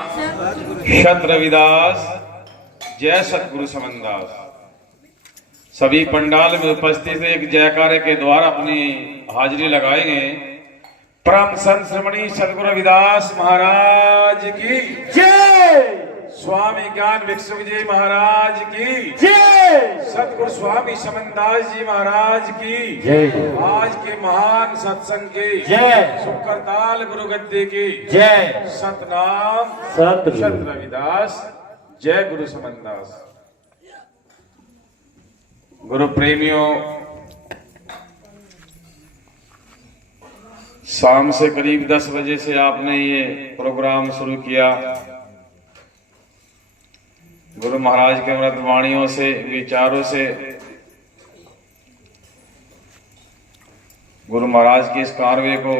शत रविदास, जय सतगुरु समनदास। सभी पंडाल में उपस्थित एक जयकारे के द्वारा अपनी हाजिरी लगाएंगे। परम संत श्रमणी सतगुरु रविदास महाराज की जय। स्वामी ज्ञान भिक्षु जी महाराज की जय। सतगुरु स्वामी समनदास जी महाराज की जय। आज के महान सत्संग की जय। शुक्रताल गुरु गद्दी की जय। सतनाम सत शत रविदास, जय गुरु समनदास। गुरु प्रेमियों, शाम से करीब 10 बजे से आपने ये प्रोग्राम शुरू किया। गुरु महाराज के अमृत वाणियों से, विचारों से, गुरु महाराज के इस कार्य को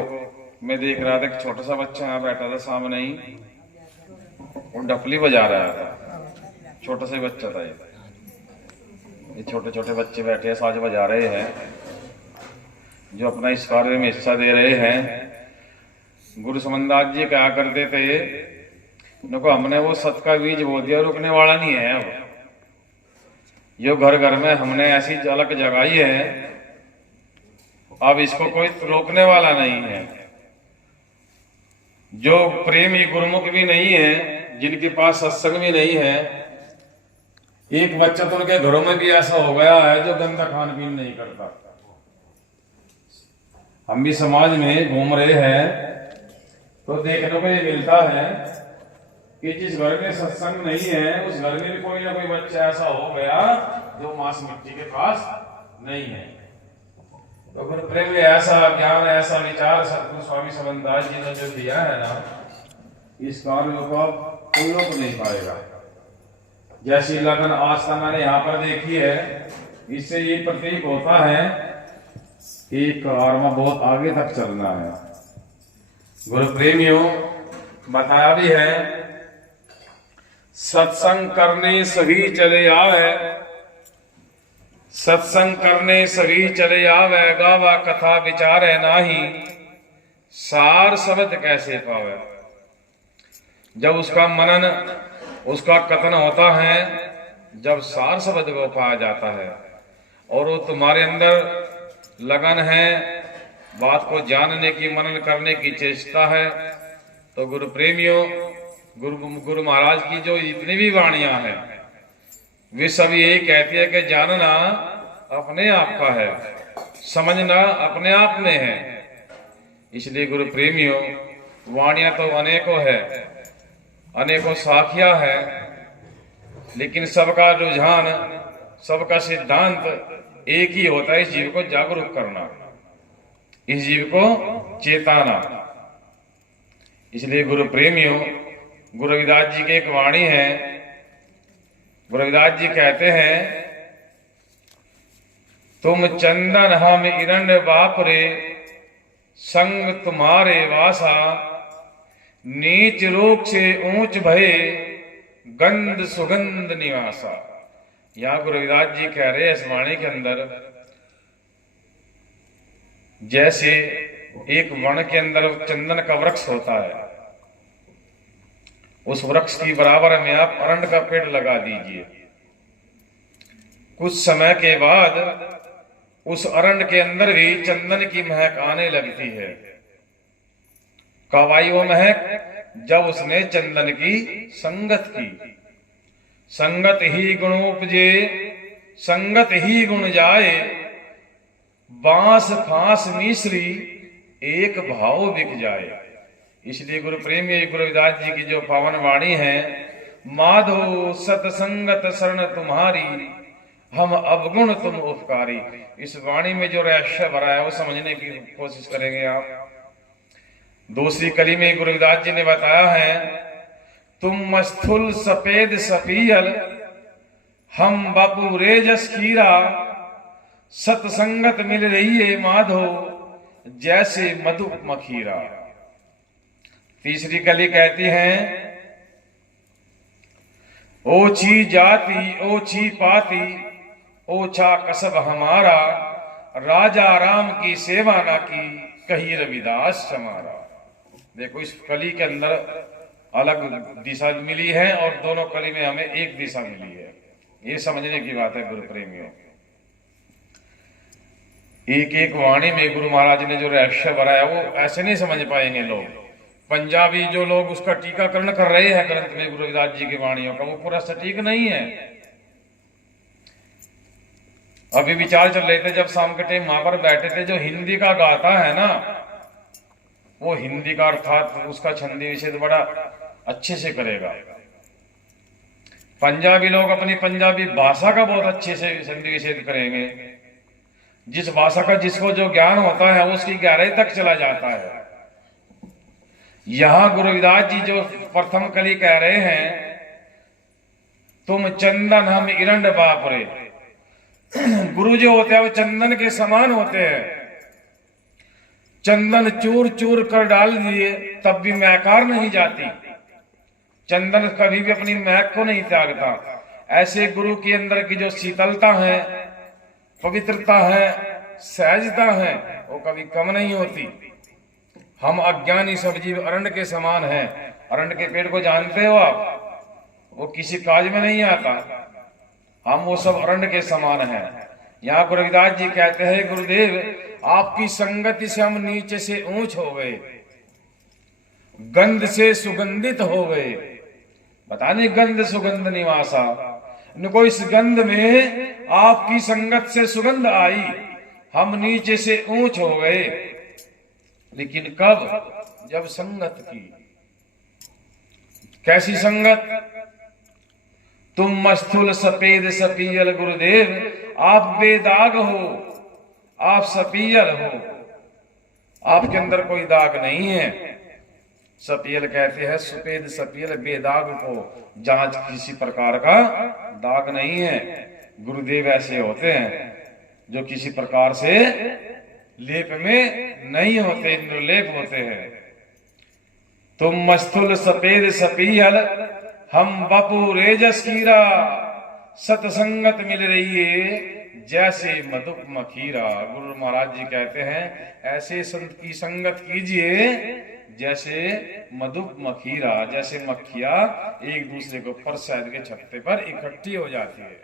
मैं देख रहा था। एक छोटा सा बच्चा यहाँ बैठा था सामने ही, वो डफली बजा रहा था। छोटा सा बच्चा था ये छोटे छोटे बच्चे बैठे हैं, साज बजा रहे हैं, जो अपना इस कार्य में हिस्सा दे रहे हैं। गुरु समनदास जी कहा करते थे, देखो हमने वो सत का बीज बो दिया, रुकने वाला नहीं है। अब जो घर घर में हमने ऐसी झलक जगाई है, अब इसको कोई रोकने वाला नहीं है। जो प्रेमी गुरुमुख भी नहीं है, जिनके पास सत्संग भी नहीं है, एक बच्चा तो उनके घरों में भी ऐसा हो गया है जो गंदा खान पीन नहीं करता। हम भी समाज में घूम रहे हैं तो देखने को ये मिलता है कि जिस घर में सत्संग नहीं है, उस घर में भी कोई ना कोई बच्चा ऐसा हो गया जो मांस मिट्टी के पास नहीं है। तो गुरु प्रेम में ऐसा ज्ञान, ऐसा विचार सतगुरु स्वामी समनदास जी ने जो दिया है ना, इस कार्य को कोई रोक नहीं पाएगा। जैसी लगन आस्था मैंने यहाँ पर देखी है, इससे ये प्रतीक होता है कि कार में बहुत आगे तक चलना है। गुरु प्रेमियों, बताया भी है, सत्संग करने सभी चले आवे, सत्संग करने सभी चले आवे, गावा कथा विचारे नाही, सार शब्द कैसे पावे। जब उसका मनन, उसका कथन होता है, जब सार शब्द को पाया जाता है और वो तुम्हारे अंदर लगन है, बात को जानने की, मनन करने की चेष्टा है, तो गुरु प्रेमियों, गुरु महाराज की जो जितनी भी वाणियां हैं, वे सब ये कहती है कि जानना अपने आप का है, समझना अपने आप में है। इसलिए गुरु प्रेमियों, वाणियां तो अनेकों है, अनेकों साखियां है, लेकिन सबका रुझान, सबका सिद्धांत एक ही होता है, इस जीव को जागरूक करना, इस जीव को चेताना। इसलिए गुरु प्रेमियों, गुरु रविदास जी की एक वाणी है। गुरु रविदास जी कहते हैं, तुम चंदन हम इरंड बाप रे, संग तुम्हारे वासा, नीच रूप से ऊंच भये, गंध सुगंध निवासा। यहां गुरु रविदास जी कह रहे हैं इस वाणी के अंदर, जैसे एक वन के अंदर चंदन का वृक्ष होता है, उस वृक्ष की बराबर में आप अरंड का पेड़ लगा दीजिए। कुछ समय के बाद उस अरंड के अंदर भी चंदन की महक आने लगती है। कब आई वो महक? जब उसने चंदन की संगत की। संगत ही गुण उपजे, संगत ही गुण जाए, बांस फांस मिश्री, एक भाव बिक जाए। इसलिए गुरु प्रेमी गुरु रविदास जी की जो पावन वाणी है, माधो सतसंगत शरण तुम्हारी, हम अवगुण तुम उपकारी। इस वाणी में जो रहस्य भरा है वो समझने की कोशिश करेंगे आप। दूसरी कली में गुरु रविदास जी ने बताया है, तुम मस्थुल सफेद सफियल, हम बापू रेजस खीरा, सतसंगत मिल रही है माधो, जैसे मधु मखीरा। तीसरी कली कहती है, ओछी जाति ओछी पाती, ओछा कसब हमारा, राजा राम की सेवा ना की, कही रविदास हमारा। देखो इस कली के अंदर अलग दिशा मिली है और दोनों कली में हमें एक दिशा मिली है। ये समझने की बात है गुरु प्रेमियों। एक एक वाणी में गुरु महाराज ने जो रहस्य भरा है वो ऐसे नहीं समझ पाएंगे लोग। पंजाबी जो लोग उसका टीकाकरण कर रहे हैं ग्रंथ में गुरु रविदास जी की वाणियों का, वो पूरा सटीक नहीं है। अभी विचार चल रहे थे जब शाम के टाइम वहां पर बैठे थे, जो हिंदी का गाता है ना, वो हिंदी का अर्थात उसका छंदी विषय बड़ा अच्छे से करेगा। पंजाबी लोग अपनी पंजाबी भाषा का बहुत अच्छे से संधि विच्छेद करेंगे। जिस भाषा का जिसको जो ज्ञान होता है उसकी गहराई तक चला जाता है। यहां गुरु रविदास जी जो प्रथम कली कह रहे हैं, तुम चंदन हम इरंड बापरे। गुरु जो होते हैं वो चंदन के समान होते हैं। चंदन चूर चूर कर डाल दिए तब भी महकार नहीं जाती। चंदन कभी भी अपनी महक को नहीं त्यागता। ऐसे गुरु के अंदर की जो शीतलता है, पवित्रता है, सहजता है, वो कभी कम नहीं होती। हम अज्ञानी सब जीव अरण्य के समान हैं। अरण्य के पेड़ को जानते हो आप, वो किसी काज में नहीं आता। हम वो सब अरण्य के समान हैं। यहाँ गुरु रविदास जी कहते हैं, गुरुदेव आपकी संगति से हम नीचे से ऊंच हो गए, गंध से सुगंधित हो गए। पता नहीं गंध सुगंध निवासा, इनको इस गंध में आपकी संगत से सुगंध आई, हम नीचे से ऊंच हो गए। लेकिन कब? जब संगत की। कैसी संगत? तुम मस्तूल सफेद सपियल गुरुदेव, आप बेदाग हो, आप सपियल हो, आपके अंदर कोई दाग नहीं है। सपियल कहते हैं सफेद सपियल, बेदाग को, जांच किसी प्रकार का दाग नहीं है। गुरुदेव ऐसे होते हैं जो किसी प्रकार से लेप में नहीं होते, निर्लेप होते हैं। तुम मस्तुल सफेद सपियल, हम बपू रेजस कीरा, सतसंगत मिल रही है जैसे मधुप मखीरा। गुरु महाराज जी कहते हैं ऐसे संत की संगत कीजिए जैसे मधुप मखीरा, जैसे मक्खियां एक दूसरे के ऊपर शहद के छत्ते पर इकट्ठी हो जाती है।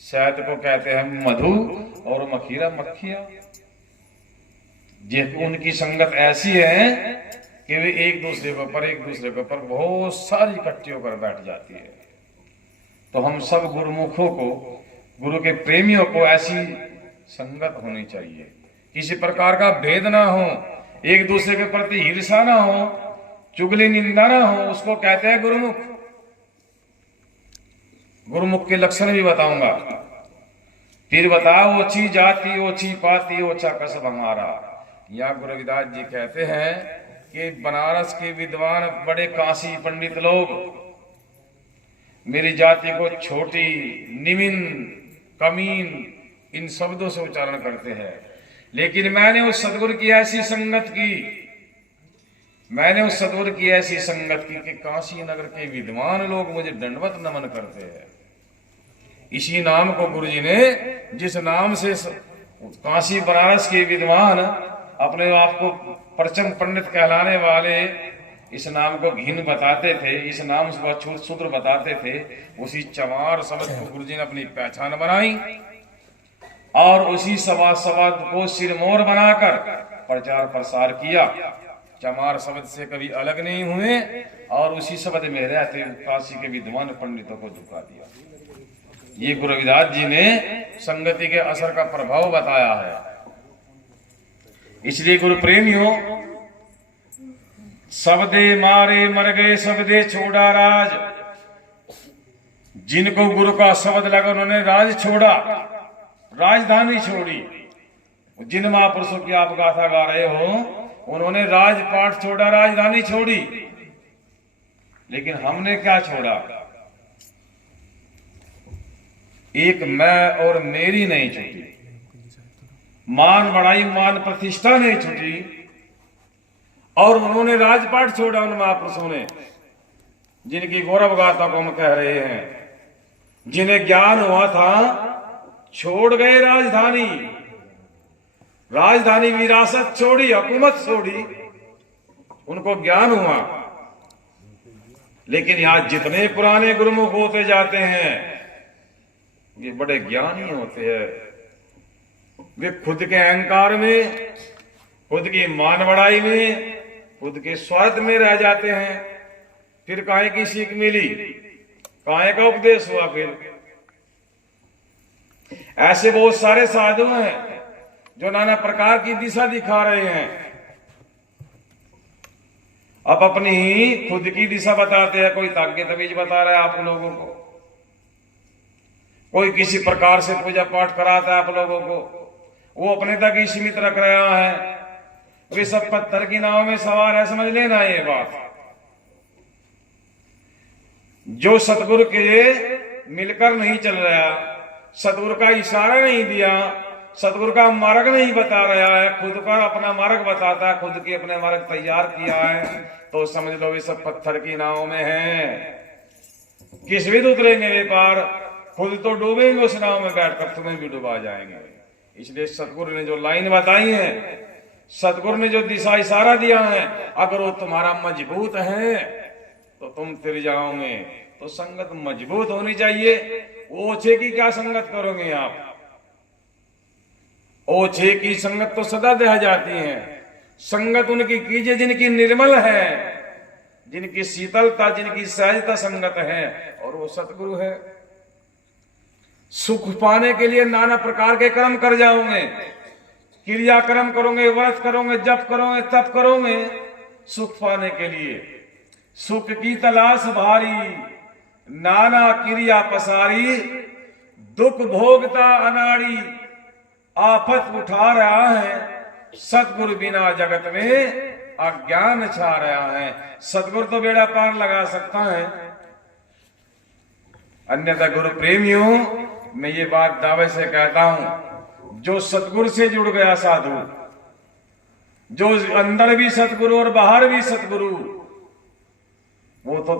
शहद को कहते हैं मधु और मखीरा मक्खियां। उनकी संगत ऐसी है कि वे एक दूसरे के ऊपर बहुत सारी इकट्ठी होकर बैठ जाती है। तो हम सब गुरुमुखों को, गुरु के प्रेमियों को ऐसी संगत होनी चाहिए। किसी प्रकार का भेद ना हो, एक दूसरे के प्रति ईर्ष्या ना हो, चुगली निंदा ना हो, उसको कहते हैं गुरुमुख। गुरुमुख के लक्षण भी बताऊंगा। फिर बताओ ओछी जाति ओछी पाती ओछा कसब हमारा। या गुरु रविदास जी कहते हैं कि बनारस के विद्वान बड़े काशी पंडित लोग मेरी जाति को छोटी, निमिन, कमीन इन शब्दों से उच्चारण करते हैं। लेकिन मैंने उस सदगुरु की ऐसी संगत की, मैंने उस सदगुरु की ऐसी संगत की कि काशी नगर के विद्वान लोग मुझे दंडवत नमन करते हैं। इसी नाम को गुरुजी ने, जिस नाम से काशी बनारस के विद्वान अपने आप को परचम पंडित कहलाने वाले इस नाम को घिन बताते थे, इस नाम को छूत सूत्र बताते थे, उसी चमार शब्द को गुरुजी ने अपनी पहचान बनाई और उसी शब्द को सिरमौर बनाकर प्रचार प्रसार किया। चमार शब्द से कभी अलग नहीं हुए और उसी शब्द में रहते काशी के विद्वान पंडितों को झुका दिया। ये गुरु रविदास जी ने संगति के असर का प्रभाव बताया है। इसलिए गुरु प्रेमियों, सबदे मारे मर गए सबदे छोड़ा राज। जिनको गुरु का शब्द लगा उन्होंने राज छोड़ा, राजधानी छोड़ी। जिन महापुरुषों की आप गाथा गा रहे हो उन्होंने राजपाट छोड़ा, राजधानी छोड़ी। लेकिन हमने क्या छोड़ा? एक मैं और मेरी नहीं छूटी, मान बढ़ाई मान प्रतिष्ठा नहीं छूटी, और उन्होंने राजपाट छोड़ा। उन महापुरुषों ने जिनकी गौरव गाथा को हम कह रहे हैं, जिन्हें ज्ञान हुआ था, छोड़ गए राजधानी। राजधानी विरासत छोड़ी, हुकूमत छोड़ी, उनको ज्ञान हुआ। लेकिन यहां जितने पुराने गुरुमुख होते जाते हैं ये बड़े ज्ञानी होते हैं। वे खुद के अहंकार में, खुद की मान बढ़ाई में, खुद के स्वार्थ में रह जाते हैं। फिर काहे की सीख मिली, काहे का उपदेश हुआ? फिर ऐसे बहुत सारे साधु हैं जो नाना प्रकार की दिशा दिखा रहे हैं। अब अपनी ही खुद की दिशा बताते हैं। कोई ताकि तवीज बता रहा है आप लोगों को, कोई किसी प्रकार से पूजा पाठ कराता है आप लोगों को, वो अपने तक ही सीमित रख रहा है। वे सब पत्थर की नाव में सवार है, समझ लेना ये बात। जो सतगुरु के मिलकर नहीं चल रहा, सतगुरु का इशारा नहीं दिया, सतगुरु का मार्ग नहीं बता रहा है, खुद का अपना मार्ग बताता है, खुद के अपने मार्ग तैयार किया है, तो समझ लो वे सब पत्थर की नाव में हैं। किस विध उतरेंगे वे पार? खुद तो डूबेंगे उस नाव में बैठकर, तुम्हें भी डुबा जाएंगे। इसलिए सतगुरु ने जो लाइन बताई है, सतगुरु ने जो दिशा इशारा दिया है, अगर वो तुम्हारा मजबूत है तो तुम फिर जाओगे। तो संगत मजबूत होनी चाहिए। ओछे की क्या संगत करोगे आप? ओछे की संगत तो सदा दह जाती है। संगत उनकी कीजिए जिनकी निर्मल है, जिनकी शीतलता, जिनकी सहजता संगत है, और वो सतगुरु है। सुख पाने के लिए नाना प्रकार के कर्म कर जाओगे, क्रियाक्रम करोगे, व्रत करोगे, जप करोगे, तप करोगे, सुख पाने के लिए। सुख की तलाश भारी, नाना क्रिया पसारी, दुख भोगता अनाड़ी, आफत उठा रहा है, सतगुरु बिना जगत में अज्ञान छा रहा है। सतगुरु तो बेड़ा पार लगा सकता है, अन्यथा गुरु प्रेमियों मैं ये बात दावे से कहता हूं, जो सतगुरु से जुड़ गया साधु, जो अंदर भी सतगुरु और बाहर भी सतगुरु, वो तो